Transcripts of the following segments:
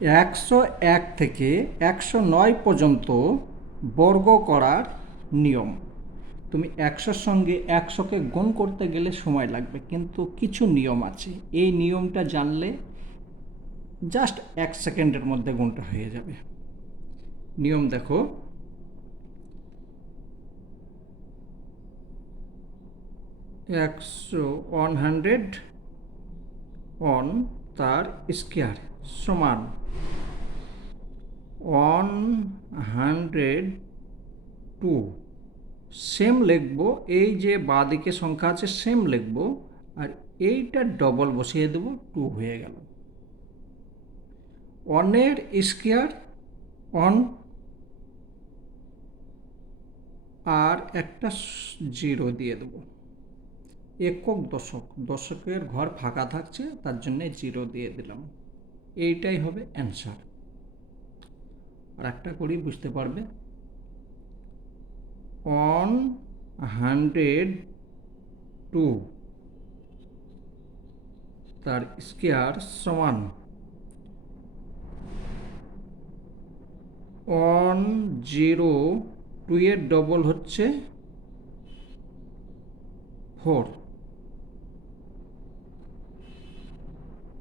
একশো এক থেকে একশো নয় পর্যন্ত বর্গ করার নিয়ম। তুমি একশোর সঙ্গে একশোকে গুণ করতে গেলে সময় লাগবে, কিন্তু কিছু নিয়ম আছে। এই নিয়মটা জানলে জাস্ট এক সেকেন্ডের মধ্যে গুণটা হয়ে যাবে। নিয়ম দেখো। একশো ওয়ান হান্ড্রেড অন তার স্কোয়ার সমান ওয়ান হান্ড্রেড টু। সেম লিখব, এই যে বাঁদিকে সংখ্যা আছে, সেম লিখব, আর এইটা ডবল বসিয়ে দেবো টু হয়ে গেল। অনের স্কোয়ার অন আর একটা জিরো দিয়ে দেবো। একক দশক। দশকের ঘর ফাঁকা থাকছে, তার জন্য জিরো দিয়ে দিলাম। এইটাই হবে অ্যান্সার আর একটা করি বুঝতে পারবে। অন হান্ড্রেড টু তার স্কোয়ার সমান। অন জিরো টু এর ডবল হচ্ছে ফোর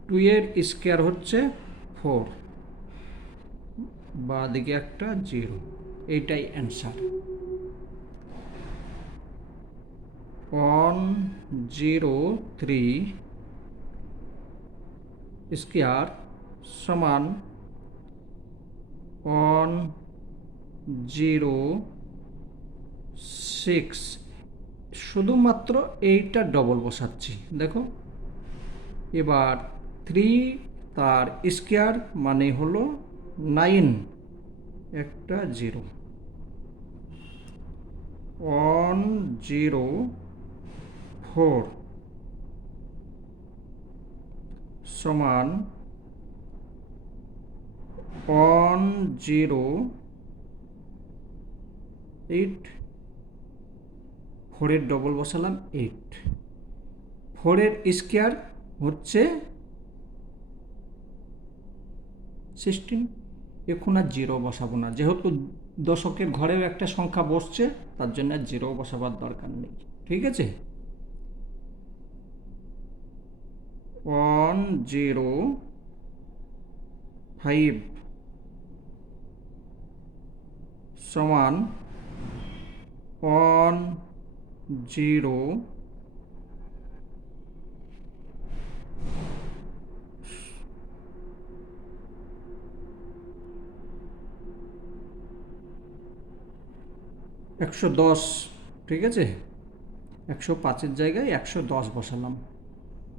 টু এর স্কোয়ার হচ্ছে ফোর বা দিকে একটা জিরো এইটাই answer one zero three square সমান ওয়ান জিরো সিক্স শুধুমাত্র এইটা ডবল বসাচ্ছি। দেখো, এবার থ্রি তার স্কোয়ার মানে হলো নাইন একটা জিরো ওয়ান জিরো ফোর সমান ওয়ান জিরো এইট ফোরের ডবল বসালাম এইট ফোরের স্কোয়ার হচ্ছে সিক্সটিন এখন আর জিরো বসাবো না। যেহেতু দশকের ঘরেও একটা সংখ্যা বসছে, তার জন্য আর জিরো বসাবার দরকার নেই। ঠিক আছে? ওয়ান জিরো ফাইভ সমান ওয়ান জিরো একশো দশ, ঠিক আছে? একশো পাঁচের জায়গায় একশো দশ বসালাম।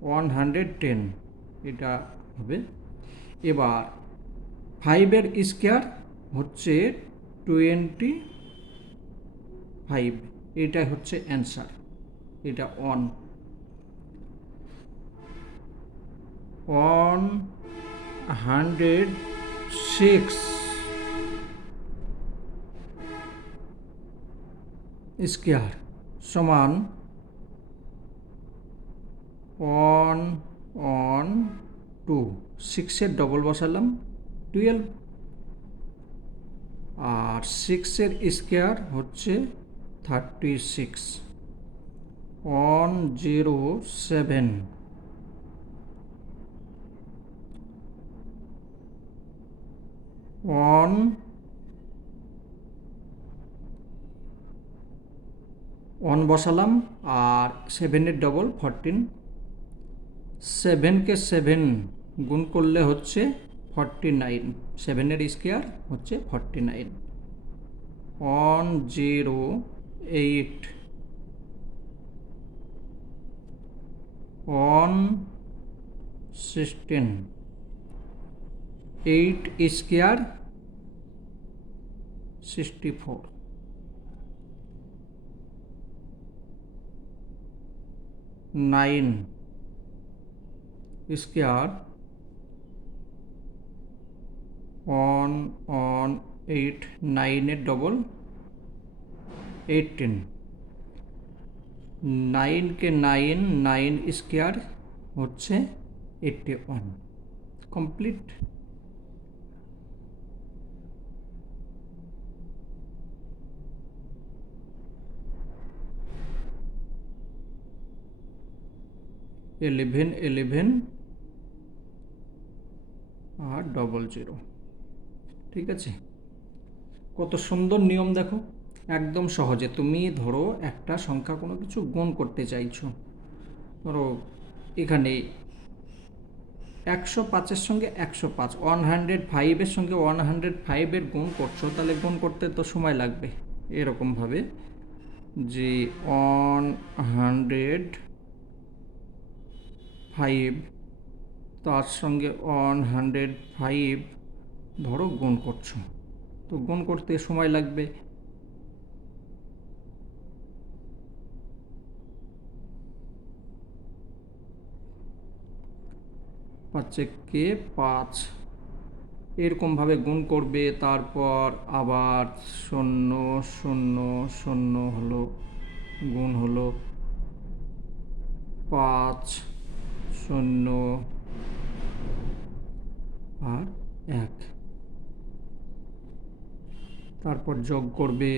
ওয়ান হান্ড্রেড টেন, এটা হবে। এবার ফাইভের স্কোয়ার হচ্ছে টোয়েন্টি ফাইভ এটাই হচ্ছে অ্যান্সার এটা on one hundred six square সমান ওয়ান ওয়ান টু। সিক্সের ডবল বসালাম টুয়েলভ আর সিক্সের স্কোয়ার হচ্ছে thirty six one zero seven one one বসালাম, আর সেভেনের ডবল ফরটিন সেভেনকে সেভেন গুণ করলে হচ্ছে ফর্টি নাইন সেভেনের স্কোয়ার হচ্ছে forty nine one zero eight one sixteen eight square sixty four nine square one one eight নাইনের ডবল এইটিন নাইনকে নাইন নাইন স্কোয়ার হচ্ছে eighty one complete eleven eleven আর double zero ঠিক আছে? কত সুন্দর নিয়ম দেখো। একদম সহজে। তুমি ধরো একটা সংখ্যা কোনো কিছু গুণ করতে চাইছো। ধরো এখানে একশো পাঁচের সঙ্গে একশো পাঁচ ওয়ান হান্ড্রেড ফাইভের সঙ্গে ওয়ান হান্ড্রেড ফাইভের গুণ করছ, তাহলে গুণ করতে তো সময় লাগবে। এরকমভাবে যে ওয়ান হান্ড্রেড ফাইভ তার সঙ্গে ওয়ান হান্ড্রেড ফাইভ ধরো গুণ করছ। তো গুণ করতে সময় লাগবে। পাঁচে কে? পাঁচ। এরকমভাবে গুণ করবে, তারপর আবার শূন্য শূন্য শূন্য হলো, গুণ হলো পাঁচ। শূন্য আর এক। তারপর যোগ করবে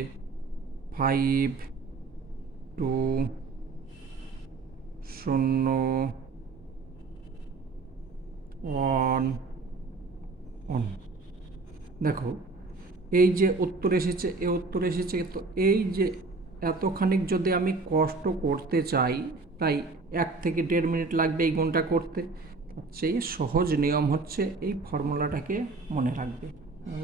ফাইভ টু শূন্য ওয়ান অন দেখো, এই যে উত্তর এসেছে এ উত্তর এসেছে, তো এই যে এতখানিক যদি আমি কষ্ট করতে চাই, তাই এক থেকে দেড় মিনিট লাগবে এই গুণটা করতে। তার চেয়ে সহজ নিয়ম হচ্ছে এই ফর্মুলাটাকে মনে রাখবে।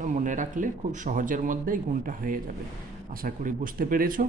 মনে রাখলে খুব সহজের মধ্যেই গুণটা হয়ে যাবে। আশা করি বুঝতে পেরেছ?